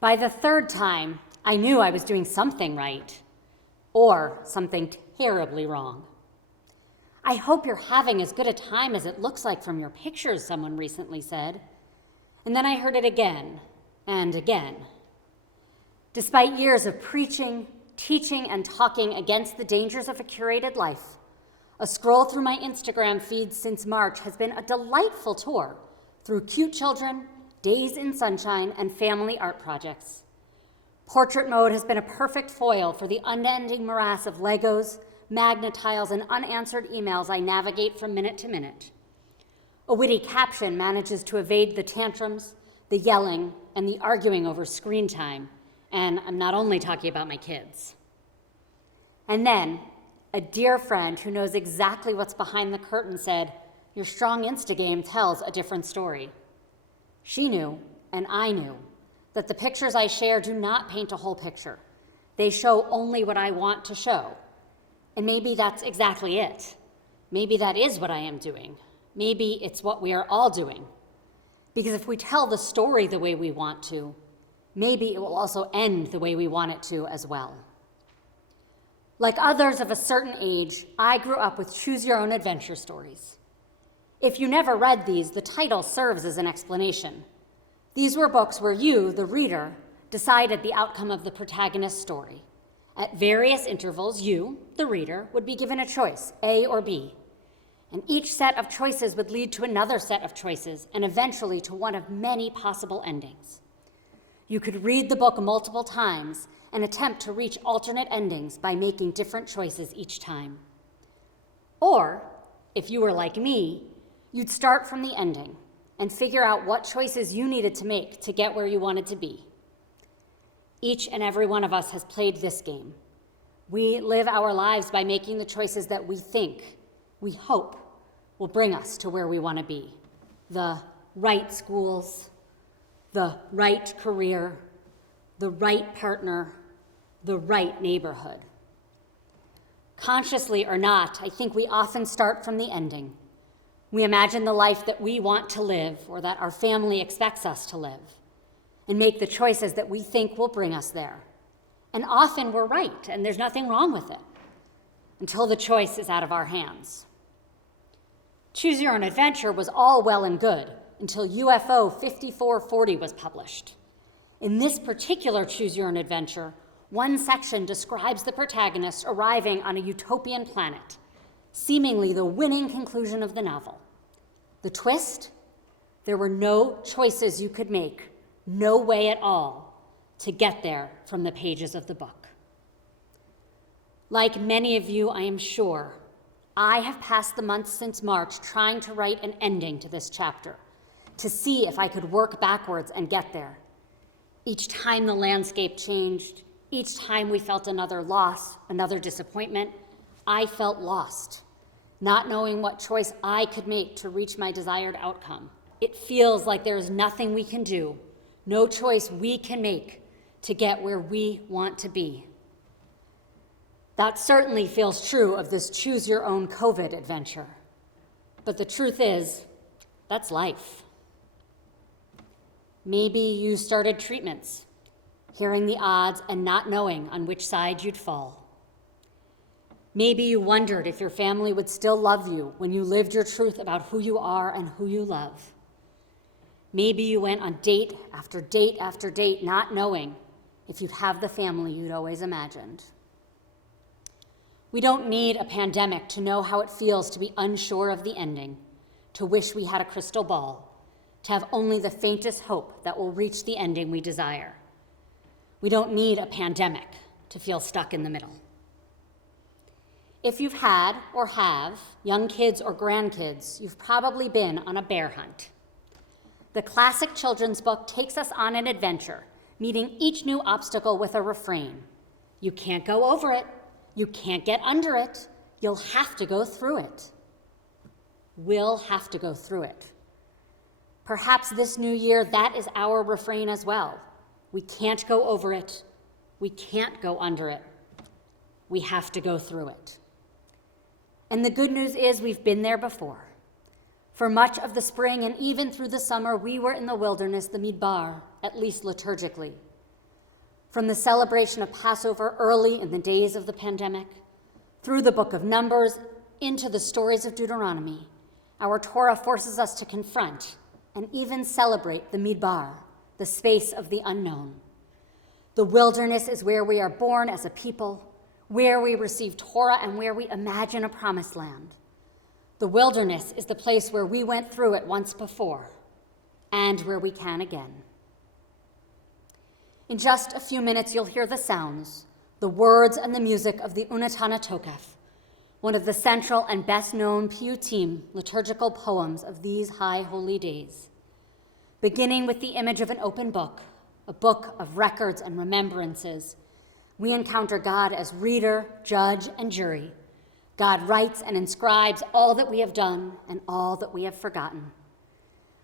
By the third time, I knew I was doing something right, or something terribly wrong. I hope you're having as good a time as it looks like from your pictures, someone recently said. And then I heard it again and again. Despite years of preaching, teaching, and talking against the dangers of a curated life, a scroll through my Instagram feed since March has been a delightful tour through cute children, days in sunshine, and family art projects. Portrait mode has been a perfect foil for the unending morass of Legos, magnet tiles, and unanswered emails I navigate from minute to minute. A witty caption manages to evade the tantrums, the yelling, and the arguing over screen time, and I'm not only talking about my kids. And then, a dear friend who knows exactly what's behind the curtain said, "Your strong Insta game tells a different story." She knew, and I knew, that the pictures I share do not paint a whole picture. They show only what I want to show. And maybe that's exactly it. Maybe that is what I am doing. Maybe it's what we are all doing. Because if we tell the story the way we want to, maybe it will also end the way we want it to as well. Like others of a certain age, I grew up with choose your own adventure stories. If you never read these, the title serves as an explanation. These were books where you, the reader, decided the outcome of the protagonist's story. At various intervals, you, the reader, would be given a choice, A or B. And each set of choices would lead to another set of choices, and eventually to one of many possible endings. You could read the book multiple times and attempt to reach alternate endings by making different choices each time. Or, if you were like me, you'd start from the ending and figure out what choices you needed to make to get where you wanted to be. Each and every one of us has played this game. We live our lives by making the choices that we think, we hope, will bring us to where we want to be. The right schools, the right career, the right partner, the right neighborhood. Consciously or not, I think we often start from the ending. We imagine the life that we want to live or that our family expects us to live, and make the choices that we think will bring us there. And often we're right, and there's nothing wrong with it, until the choice is out of our hands. Choose Your Own Adventure was all well and good until UFO 5440 was published. In this particular Choose Your Own Adventure, one section describes the protagonist arriving on a utopian planet, seemingly the winning conclusion of the novel. The twist? There were no choices you could make, no way at all, to get there from the pages of the book. Like many of you, I am sure, I have passed the months since March trying to write an ending to this chapter, to see if I could work backwards and get there. Each time the landscape changed, each time we felt another loss, another disappointment, I felt lost, not knowing what choice I could make to reach my desired outcome. It feels like there is nothing we can do, no choice we can make to get where we want to be. That certainly feels true of this Choose Your Own COVID adventure. But the truth is, that's life. Maybe you started treatments, hearing the odds and not knowing on which side you'd fall. Maybe you wondered if your family would still love you when you lived your truth about who you are and who you love. Maybe you went on date after date after date not knowing if you'd have the family you'd always imagined. We don't need a pandemic to know how it feels to be unsure of the ending, to wish we had a crystal ball, to have only the faintest hope that we'll reach the ending we desire. We don't need a pandemic to feel stuck in the middle. If you've had or have young kids or grandkids, you've probably been on a bear hunt. The classic children's book takes us on an adventure, meeting each new obstacle with a refrain. You can't go over it. You can't get under it. You'll have to go through it. We'll have to go through it. Perhaps this new year, that is our refrain as well. We can't go over it. We can't go under it. We have to go through it. And the good news is we've been there before. For much of the spring and even through the summer, we were in the wilderness, the Midbar, at least liturgically. From the celebration of Passover early in the days of the pandemic, through the book of Numbers, into the stories of Deuteronomy, our Torah forces us to confront and even celebrate the Midbar, the space of the unknown. The wilderness is where we are born as a people, where we receive Torah and where we imagine a promised land. The wilderness is the place where we went through it once before and where we can again. In just a few minutes, you'll hear the sounds, the words and the music of the Unatana Tokef, one of the central and best-known piyutim, liturgical poems of these high holy days. Beginning with the image of an open book, a book of records and remembrances, we encounter God as reader, judge, and jury. God writes and inscribes all that we have done and all that we have forgotten.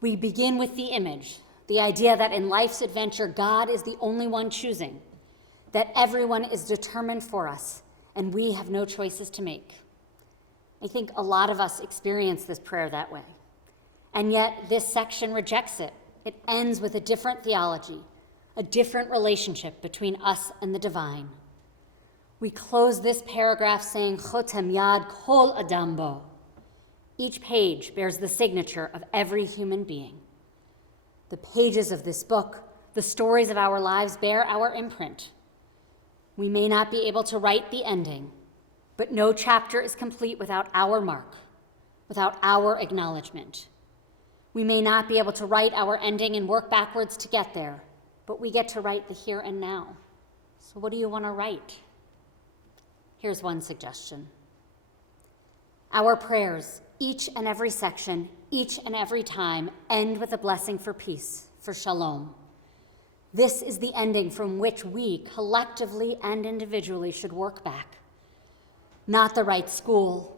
We begin with the image, the idea that in life's adventure, God is the only one choosing, that everyone is determined for us, and we have no choices to make. I think a lot of us experience this prayer that way. And yet, this section rejects it. It ends with a different theology, a different relationship between us and the divine. We close this paragraph saying, Chotem Yad Kol Adam Bo. Each page bears the signature of every human being. The pages of this book, the stories of our lives, bear our imprint. We may not be able to write the ending, but no chapter is complete without our mark, without our acknowledgement. We may not be able to write our ending and work backwards to get there, but we get to write the here and now. So what do you want to write? Here's one suggestion. Our prayers, each and every section, each and every time, end with a blessing for peace, for shalom. This is the ending from which we, collectively and individually, should work back. Not the right school,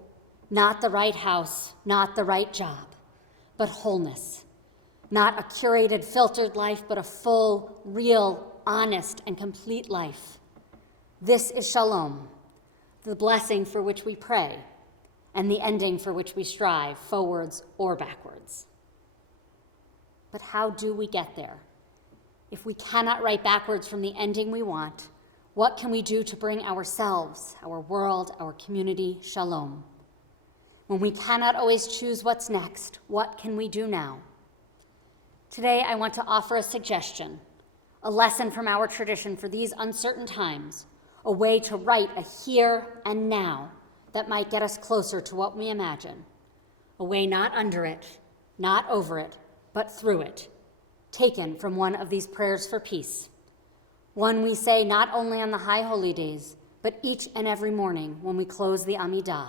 not the right house, not the right job, but wholeness. Not a curated, filtered life, but a full, real, honest, and complete life. This is shalom, the blessing for which we pray, and the ending for which we strive, forwards or backwards. But how do we get there? If we cannot write backwards from the ending we want, what can we do to bring ourselves, our world, our community, shalom? When we cannot always choose what's next, what can we do now? Today, I want to offer a suggestion, a lesson from our tradition for these uncertain times, a way to write a here and now that might get us closer to what we imagine, a way not under it, not over it, but through it, taken from one of these prayers for peace, one we say not only on the high holy days, but each and every morning when we close the Amidah,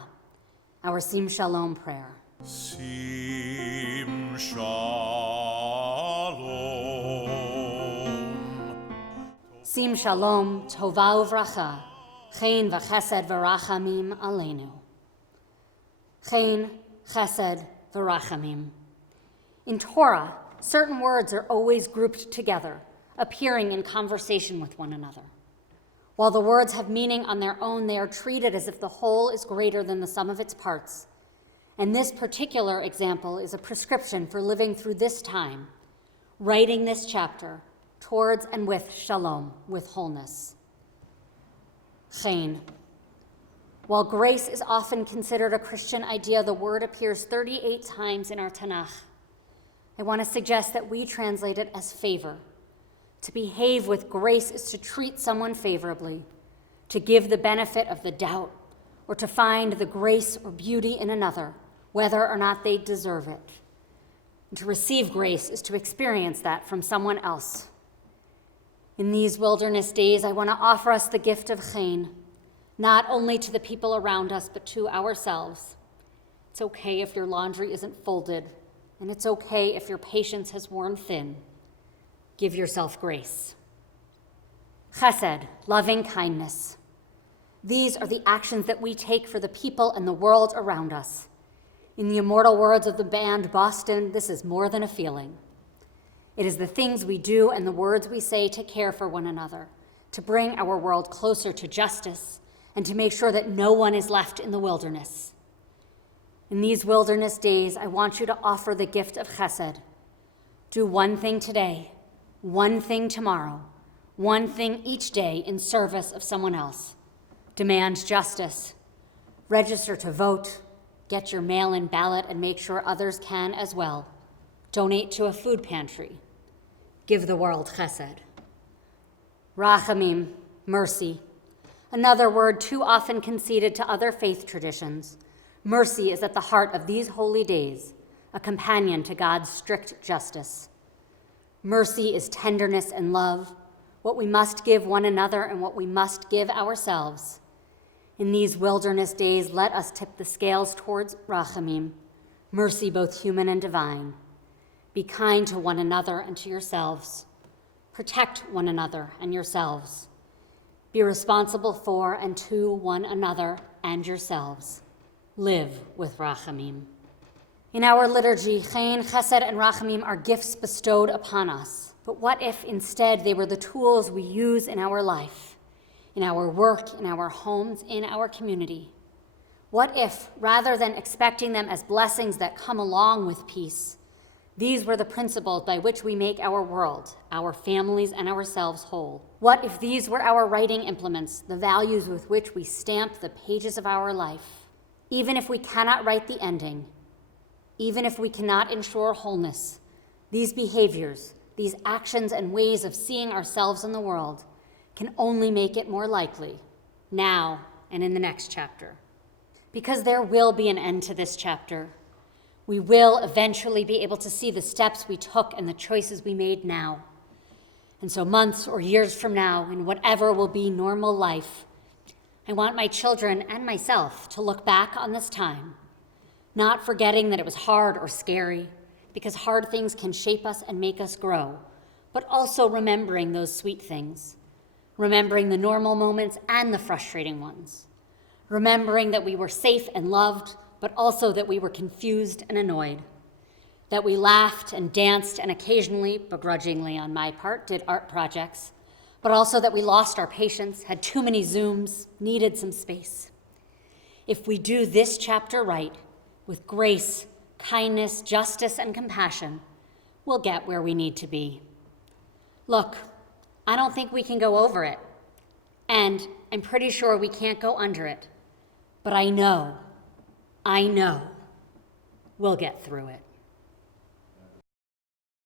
our Sim Shalom prayer. Sim Shalom. Sim Shalom, Tova Uvracha, Chen v'chesed v'rachamim aleinu. Chen, chesed, v'rachamim. In Torah, certain words are always grouped together, appearing in conversation with one another. While the words have meaning on their own, they are treated as if the whole is greater than the sum of its parts. And this particular example is a prescription for living through this time, writing this chapter towards and with shalom, with wholeness. Chen. While grace is often considered a Christian idea, the word appears 38 times in our Tanakh. I want to suggest that we translate it as favor. To behave with grace is to treat someone favorably, to give the benefit of the doubt, or to find the grace or beauty in another, whether or not they deserve it. And to receive grace is to experience that from someone else. In these wilderness days, I want to offer us the gift of chen, not only to the people around us, but to ourselves. It's okay if your laundry isn't folded, and it's okay if your patience has worn thin. Give yourself grace. Chesed, loving kindness. These are the actions that we take for the people and the world around us. In the immortal words of the band Boston, this is more than a feeling. It is the things we do and the words we say to care for one another, to bring our world closer to justice, and to make sure that no one is left in the wilderness. In these wilderness days, I want you to offer the gift of chesed. Do one thing today, one thing tomorrow, one thing each day in service of someone else. Demand justice. Register to vote. Get your mail-in ballot and make sure others can as well. Donate to a food pantry. Give the world chesed. Rachamim, mercy. Another word too often conceded to other faith traditions. Mercy is at the heart of these holy days, a companion to God's strict justice. Mercy is tenderness and love, what we must give one another and what we must give ourselves. In these wilderness days, let us tip the scales towards Rachamim, mercy both human and divine. Be kind to one another and to yourselves. Protect one another and yourselves. Be responsible for and to one another and yourselves. Live with Rachamim. In our liturgy, Chen, Chesed, and Rachamim are gifts bestowed upon us. But what if instead they were the tools we use in our life, in our work, in our homes, in our community? What if, rather than expecting them as blessings that come along with peace, these were the principles by which we make our world, our families, and ourselves whole? What if these were our writing implements, the values with which we stamp the pages of our life? Even if we cannot write the ending, even if we cannot ensure wholeness, these behaviors, these actions and ways of seeing ourselves in the world can only make it more likely, now and in the next chapter. Because there will be an end to this chapter. We will eventually be able to see the steps we took and the choices we made now. And so months or years from now, in whatever will be normal life, I want my children and myself to look back on this time, not forgetting that it was hard or scary, because hard things can shape us and make us grow, but also remembering those sweet things, remembering the normal moments and the frustrating ones, remembering that we were safe and loved, but also that we were confused and annoyed, that we laughed and danced and occasionally, begrudgingly on my part, did art projects, but also that we lost our patience, had too many Zooms, needed some space. If we do this chapter right, with grace, kindness, justice, and compassion, we'll get where we need to be. Look, I don't think we can go over it, and I'm pretty sure we can't go under it, but I know we'll get through it.